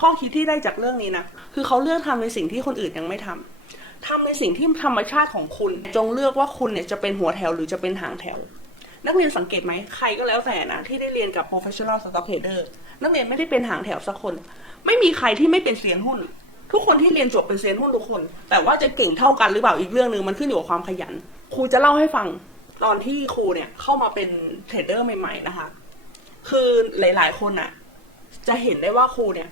ข้อคิดที่ได้จากเรื่องนี้นะ คือเขาเลือกทำในสิ่งที่คนอื่นยังไม่ทำทำในสิ่งที่ธรรมชาติของคุณ จงเลือกว่าคุณเนี่ยจะเป็นหัวแถวหรือจะเป็นหางแถว นักเรียนสังเกตไหมใครก็แล้วแต่นะที่ได้เรียนกับ professional stock trader นักเรียนไม่ได้เป็นหางแถวสักคน ไม่มีใครที่ไม่เป็นเซียนหุ้น ทุกคนที่เรียนจบเป็นเซียนหุ้นทุกคน แต่ว่าจะเก่งเท่ากันหรือเปล่าอีกเรื่องหนึ่งมันขึ้นอยู่กับความขยัน ครูจะเล่าให้ฟังตอนที่ครูเนี่ยเข้ามาเป็นเทรดเดอร์ใหม่ ๆ นะคะ คือหลาย ๆ คนอะจะเห็นได้ว่าครูเนี่ย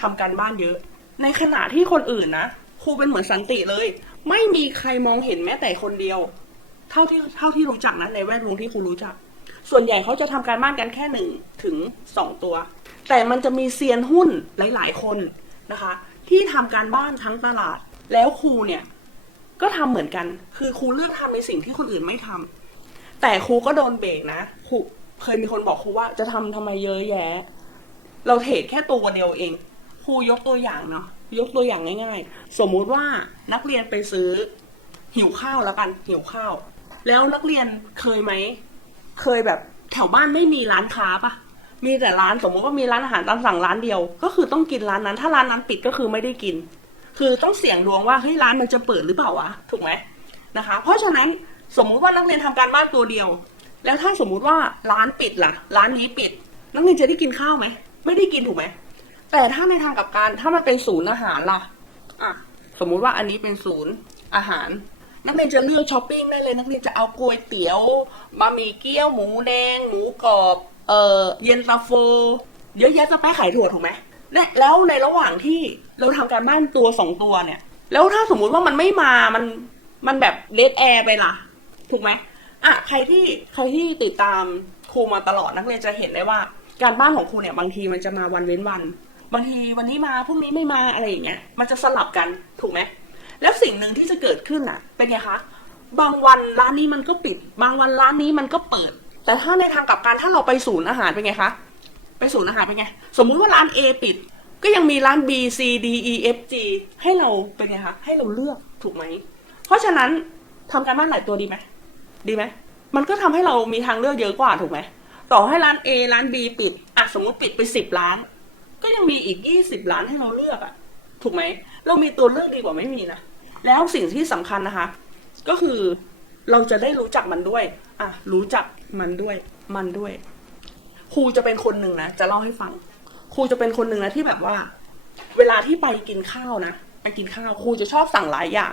ทำการบ้านเยอะ ในขณะที่คนอื่นนะครูเป็นเหมือนสันติเลย ไม่มีใครมองเห็นแม้แต่คนเดียว เท่าที่เท่าที่รู้จักนะในแวดวงที่ครูรู้จัก ส่วนใหญ่เขาจะทำการบ้านกันแค่หนึ่งถึงสองตัว แต่มันจะมีเซียนหุ้นหลาย ๆ คนนะคะ ที่ทำการบ้านทั้งตลาด แล้วครูเนี่ยก็ทำเหมือนกัน คือครูเลือกทำในสิ่งที่คนอื่นไม่ทำแต่ครูก็โดนเบรกนะครูเคยมีคนบอกครูว่าจะทำทำไมเยอะแยะ เราเทรดแค่ตัวเดียวเอง ครูยกตัวอย่างเนาะยกตัวอย่างง่าย ๆ สมมุติว่านักเรียนไปซื้อ หิวข้าวแล้วกันหิวข้าว แล้วนักเรียนเคยไหม เคยแบบแถวบ้านไม่มีร้านค้าปะมีแต่ร้านสมมติว่ามีร้านอาหารตามสั่งร้านเดียว ก็คือต้องกินร้านนั้น ถ้าร้านนั้นปิดก็คือไม่ได้กิน คือต้องเสี่ยงดวงว่าเฮ้ยร้านมันจะเปิดหรือเปล่าวะถูกไหมนะคะ เพราะฉะนั้นสมมุติว่านักเรียนทำการบ้านตัวเดียว แล้วถ้าสมมุติว่าร้านปิดล่ะ ร้านนี้ปิด นักเรียนจะได้กินข้าวไหมไม่ได้กินถูกไหม แต่ถ้าในทางกับการถ้ามันเป็นศูนย์อาหารล่ะอะสมมุติว่าอันนี้เป็นศูนย์อาหาร นักเรียนจะเลือกช้อปปิ้งได้เลยนักเรียนจะเอาก๋วยเตี๋ยวบะหมี่เกี๊ยวหมูแดงหมูกรอบเอ่อเย็นตาโฟเยอะแยะจะไปขายถั่วถูกไหมและแล้วในระหว่างที่เราทำการบ้านตัวสองตัวเนี่ย แล้วถ้าสมมุติว่ามันไม่มามันมันแบบเลดแอร์ไปล่ะ ถูกไหมอะใครที่ใครที่ติดตามครูมาตลอดนักเรียนจะเห็นได้ว่า การบ้านของครูเนี่ยบางทีมันจะมาวันเว้นวัน บางทีวันนี้มาพรุ่งนี้ไม่มาอะไรอย่างเงี้ย มันจะสลับกันถูกไหมแล้วสิ่งหนึ่งที่จะเกิดขึ้นอะ เป็นไงคะบางวันร้านนี้มันก็ปิด บางวันร้านนี้มันก็เปิด แต่ถ้าในทางกลับกันถ้าเราไปศูนย์อาหารเป็นไงคะไปศูนย์อาหารเป็นไง สมมุติว่าร้าน A ปิด ก็ยังมีร้าน B C D E F G ให้เราเป็นไงคะให้เราเลือกถูกไหมเพราะฉะนั้นทำการบ้านหลายตัวดีไหมดีไหมมันก็ทำให้เรามีทางเลือกเยอะกว่าถูกไหมต่อให้ร้าน A ร้าน B ปิดอะสมมติปิดไปสิบร้าน ก็ยังมีอีกยี่สิบร้านให้เราเลือกอะถูกไหม เรามีตัวเลือกดีกว่าไม่มีนะ แล้วสิ่งที่สำคัญนะคะ ก็คือเราจะได้รู้จักมันด้วยอะรู้จักมันด้วย มันด้วย ครูจะเป็นคนหนึ่งนะ จะเล่าให้ฟัง ครูจะเป็นคนหนึ่งนะที่แบบว่า เวลาที่ไปกินข้าวนะไปกินข้าวครูจะชอบสั่งหลายอย่าง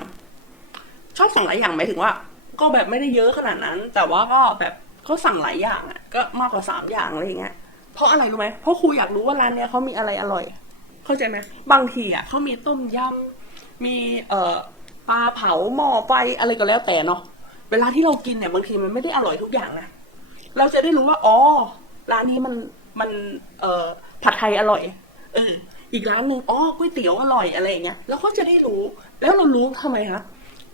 ชอบสั่งหลายอย่างหมายถึงว่า ก็แบบไม่ได้เยอะขนาดนั้น แต่ว่าก็แบบก็สั่งหลายอย่างอะ ก็มากกว่าสามอย่างอะไรอย่างเงี้ย เพราะอะไรรู้ไหมเพราะครูอยากรู้ว่าร้านเนี้ยเขามีอะไรอร่อย เข้าใจไหมบางทีอะเขามีต้มยำมีเอ่อปลาเผาหม้อไฟอะไรก็แล้วแต่เนาะเวลาที่เรากินเนี่ยบางทีมันไม่ได้อร่อยทุกอย่างนะเราจะได้รู้ว่าอ๋อร้านนี้มันมันเอ่อผัดไทยอร่อยเอออีกร้านหนึ่งอ๋อก๋วยเตี๋ยวอร่อยอะไรอย่างเงี้ยแล้วก็จะได้รู้ แล้วเรารู้ทำไมคะ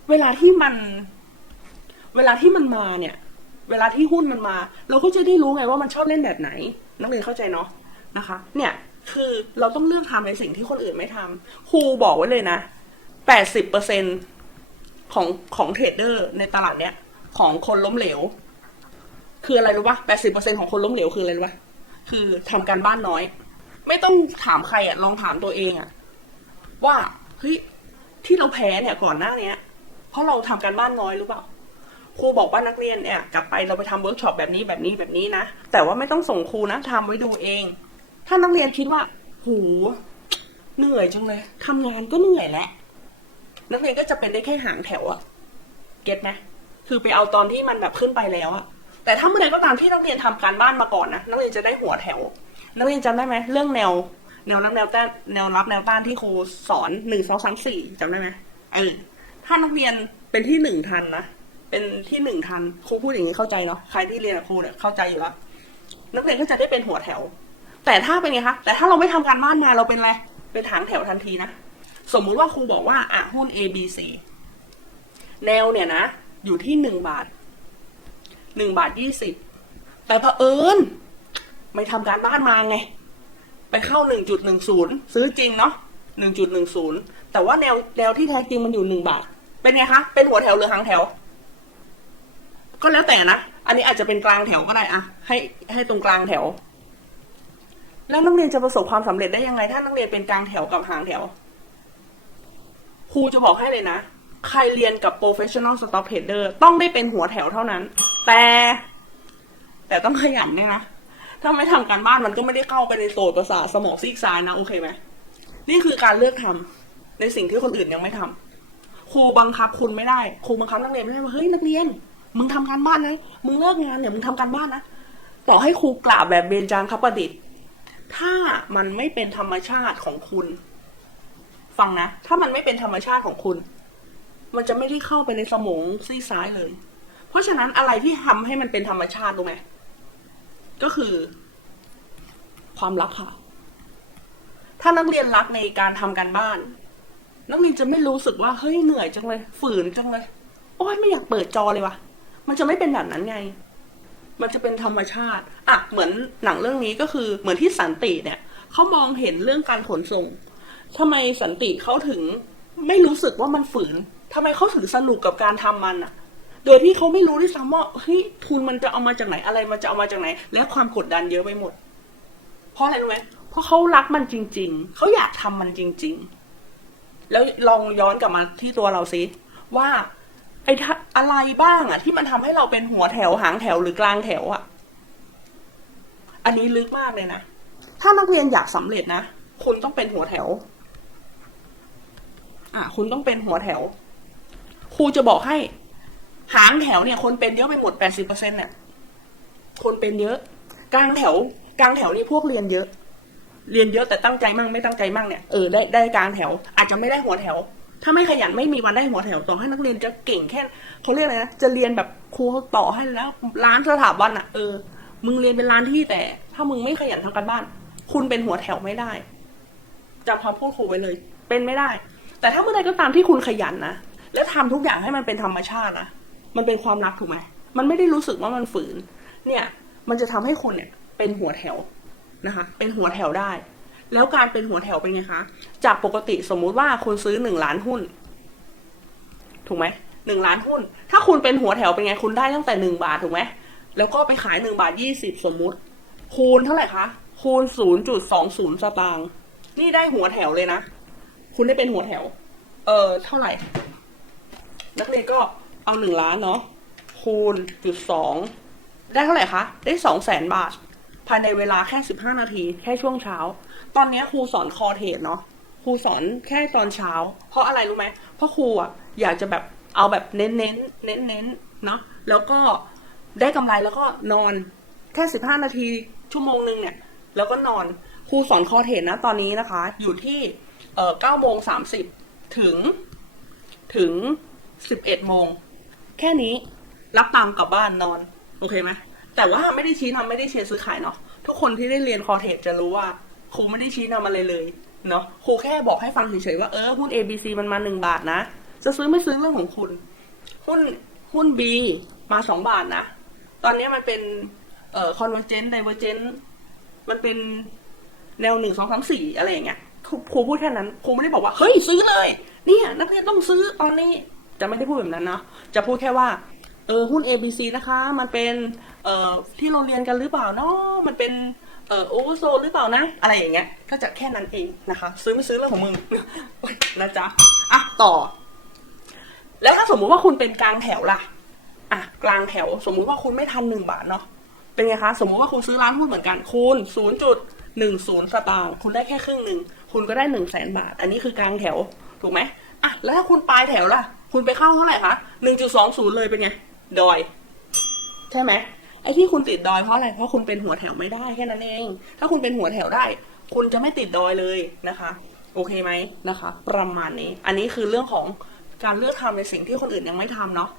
เวลาที่มัน เวลาที่มันมาเนี่ย เวลาที่หุ้นมันมา เราก็จะได้รู้ไงว่ามันชอบเล่นแบบไหน นักเรียนเข้าใจเนาะนะคะ เนี่ยคือเราต้องเลือกทำในสิ่งที่คนอื่นไม่ทำครูบอกไว้เลยนะแปดสิบเปอร์เซ็นของของเทรดเดอร์ในตลาดเนี้ยของคนล้มเหลว คืออะไรรู้ปะแปดสิบเปอร์เซ็นของคนล้มเหลวคืออะไรรู้ปะคือทำการบ้านน้อย ไม่ต้องถามใครอะลองถามตัวเองอะว่าเฮ้ยที่เราแพ้เนี่ยก่อนหน้าเนี้ย เพราะเราทำการบ้านน้อยหรือเปล่า ครูบอกว่านักเรียนเนี่ยกลับไปเราไปทำเวิร์กช็อปแบบนี้แบบนี้แบบนี้นะ แต่ว่าไม่ต้องส่งครูนะทำไว้ดูเอง ถ้านักเรียนคิดว่าโหเหนื่อยจังเลยทำงานก็เหนื่อยแหละนักเรียนก็จะเป็นได้แค่หางแถวอะเก็ตไหมคือไปเอาตอนที่มันแบบขึ้นไปแล้วอะแต่ถ้าเมื่อใดก็ตามที่นักเรียนทำการบ้านมาก่อนนะนักเรียนจะได้หัวแถว นักเรียนจำได้ไหมเรื่องแนว แนวรับแนวต้านแนวรับแนวต้านที่ครูสอนหนึ่งสองสามสี่จำได้ไหมเออถ้านักเรียนเป็นที่หนึ่งทันนะ เป็นที่หนึ่งทันครูพูดอย่างนี้เข้าใจเนาะใครที่เรียนกับครูเนี่ยเข้าใจอยู่แล้วนักเรียนก็จะได้เป็นหัวแถว แต่ถ้าเป็นไงคะแต่ถ้าเราไม่ทำการบ้านมาเราเป็นอะไรเป็นหางแถวทันทีนะสมมุติว่าครูบอกว่าอะหุ้น A B C แนวเนี่ยนะ อยู่ที่หนึ่งบาทหนึ่งบาทยี่สิบแต่เผอิญไม่ทำการบ้านมาไง ไปเข้าหนึ่งจุดหนึ่งศูนย์ซื้อจริงเนาะหนึ่งจุดหนึ่งศูนย์แต่ว่าแนวแนวที่แท้จริงมันอยู่หนึ่งบาท เป็นไงคะ เป็นหัวแถวหรือหางแถว ก็แล้วแต่นะ อันนี้อาจจะเป็นกลางแถวก็ได้อะให้ให้ตรงกลางแถว แล้วนักเรียนจะประสบความสำเร็จได้ยังไง ถ้านักเรียนเป็นกลางแถวกับหางแถวครูจะบอกให้เลยนะ ใครเรียนกับ professional stock trader ต้องได้เป็นหัวแถวเท่านั้น แต่ แต่ต้องขยันเนี่ยนะ ถ้าไม่ทำการบ้านมันก็ไม่ได้เข้าไปในโซนประสาทสมองซีกซ้ายนะโอเคไหมนี่คือการเลือกทำในสิ่งที่คนอื่นยังไม่ทำครูบังคับคุณไม่ได้ ครูบังคับนักเรียนไม่ได้ว่าเฮ้ยนักเรียน มึงทำการบ้านนะ มึงเลิกงานเนี่ยมึงทำการบ้านนะ ต่อให้ครูกล่าวแบบเบญจางคประดิษฐ์ ถ้ามันไม่เป็นธรรมชาติของคุณ ฟังนะ ถ้ามันไม่เป็นธรรมชาติของคุณ มันจะไม่ได้เข้าไปในสมองซีซ้ายเลย เพราะฉะนั้นอะไรที่ทำให้มันเป็นธรรมชาติรู้ไหมก็คือ ความรักค่ะ ถ้านักเรียนรักในการทำการบ้าน นักเรียนจะไม่รู้สึกว่าเฮ้ยเหนื่อยจังเลย ฝืนจังเลยโอ้ยไม่อยากเปิดจอเลยว่ะ มันจะไม่เป็นแบบนั้นไง มันจะเป็นธรรมชาติอะเหมือนหนังเรื่องนี้ก็คือเหมือนที่สันติเนี่ยเขามองเห็นเรื่องการขนส่งทำไมสันติเขาถึงไม่รู้สึกว่ามันฝืนทำไมเขาถึงสนุกกับการทำมันอะ โดยที่เขาไม่รู้ด้วยซ้ำว่าเฮ้ยทุนมันจะเอามาจากไหนอะไรมันจะเอามาจากไหน และความกดดันเยอะไปหมด เพราะอะไรรู้ไหมเพราะเขารักมันจริง ๆเขาอยากทำมันจริง ๆ แล้วลองย้อนกลับมาที่ตัวเราซิว่า ไอ้ทะอะไรบ้างอะที่มันทำให้เราเป็นหัวแถวหางแถวหรือกลางแถวอะอันนี้ลึกมากเลยนะ ถ้านักเรียนอยากสำเร็จนะ คุณต้องเป็นหัวแถว อะ คุณต้องเป็นหัวแถว ครูจะบอกให้ หางแถวเนี่ย คนเป็นเยอะไปหมดแปดสิบเปอร์เซ็นต์เนี่ยคนเป็นเยอะ กลางแถว กลางแถวนี่พวกเรียนเยอะ เรียนเยอะแต่ตั้งใจมั่งไม่ตั้งใจมั่งเนี่ย เออได้ได้กลางแถว อาจจะไม่ได้หัวแถว ถ้าไม่ขยันไม่มีวันได้หัวแถวต่อให้นักเรียนจะเก่งแค่เขาเรียกอะไรนะจะเรียนแบบครูต่อให้แล้วร้านสถาบันอะเออมึงเรียนเป็นร้านที่แต่ ถ้ามึงไม่ขยันทำการบ้าน คุณเป็นหัวแถวไม่ได้จำคำพูดครูไว้เลย เป็นไม่ได้ แต่ถ้าเมื่อใดก็ตามที่คุณขยันนะและทำทุกอย่างให้มันเป็นธรรมชาตินะมันเป็นความรักถูกไหมมันไม่ได้รู้สึกว่ามันฝืน เนี่ย มันจะทำให้คุณเนี่ย เป็นหัวแถวนะคะ เป็นหัวแถวได้ แล้วการเป็นหัวแถวเป็นไงคะ จากปกติสมมุติว่าคุณซื้อหนึ่งล้านหุ้น ถูกไหมหนึ่งล้านหุ้น ถ้าคุณเป็นหัวแถวเป็นไงคุณได้ตั้งแต่หนึ่งบาทถูกไหมแล้วก็ไปขายหนึ่งบาทยี่สิบสมมุติ คูณเท่าไหร่คะ คูณศูนย์จุดสองศูนย์สตางค์นี่ได้หัวแถวเลยนะ คุณได้เป็นหัวแถว เออเท่าไหร่ นักเรียนก็เอาหนึ่งล้านเนาะ คูณจุดสองได้เท่าไหร่คะ ได้สองแสนบาท ภายในเวลาแค่สิบห้านาที แค่ช่วงเช้า ตอนนี้ครูสอนคอเทรดเนาะครูสอนแค่ตอนเช้า เพราะอะไรรู้ไหมเพราะครูอะอยากจะแบบเอาแบบเน้นเน้นเน้นเน้นเนาะแล้วก็ได้กำไรแล้วก็นอนแค่สิบห้านาทีชั่วโมงหนึ่งเนี่ย แล้วก็นอนครูสอนคอเทรดนะตอนนี้นะคะ อยู่ที่เอ่อเก้าโมงสามสิบถึงถึงสิบเอ็ดโมงแค่นี้รับตังกลับบ้านนอน โอเคไหมแต่ว่าไม่ได้ชี้นำไม่ได้เชียร์ซื้อขายเนาะทุกคนที่ได้เรียนคอเทรดจะรู้ว่า ครูไม่ได้ชี้นำอะไรเลยเนาะครูแค่บอกให้ฟังเฉยๆว่าเออหุ้น ABC มันมาหนึ่งบาทนะ จะซื้อไม่ซื้อเรื่องของคุณ หุ้นหุ้น B มาสองบาทนะ ตอนนี้มันเป็นเอ่อ convergent divergent มันเป็นแนวหนึ่งสองสามสี่อะไรอย่างเงี้ยครูพูดแค่นั้นครูไม่ได้บอกว่าเฮ้ยซื้อเลยเนี่ยนักเรียนต้องซื้อตอนนี้จะไม่ได้พูดแบบนั้นเนาะจะพูดแค่ว่าเออหุ้น ABC นะคะ มันเป็นเอ่อที่เราเรียนกันหรือเปล่าเนาะมันเป็น เออโอเวอร์โซหรือเปล่านะ อะไรอย่างเงี้ย ก็จะแค่นั้นเองนะคะ ซื้อไม่ซื้อเรื่องของมึงนะจ๊ะอะต่อ แล้วถ้าสมมุติว่าคุณเป็นกลางแถวล่ะอะกลางแถว สมมุติว่าคุณไม่ทันหนึ่งบาทเนาะเป็นไงคะ สมมุติว่าคุณซื้อร้านหุ้นเหมือนกันคูณศูนย์จุดหนึ่งศูนย์สตางค์คุณได้แค่ครึ่งหนึ่งคุณก็ได้หนึ่งแสนบาท อันนี้คือกลางแถวถูกไหมอะแล้วถ้าคุณปลายแถวล่ะ คุณไปเข้าเท่าไหร่คะหนึ่งจุดสองศูนย์เลยเป็นไงดอย ใช่ไหม ไอ้ที่คุณติดดอยเพราะอะไร เพราะคุณเป็นหัวแถวไม่ได้แค่นั้นเอง ถ้าคุณเป็นหัวแถวได้ คุณจะไม่ติดดอยเลยนะคะ โอเคไหมนะคะ ประมาณนี้ อันนี้คือเรื่องของการเลือกทำในสิ่งที่คนอื่นยังไม่ทำเนาะ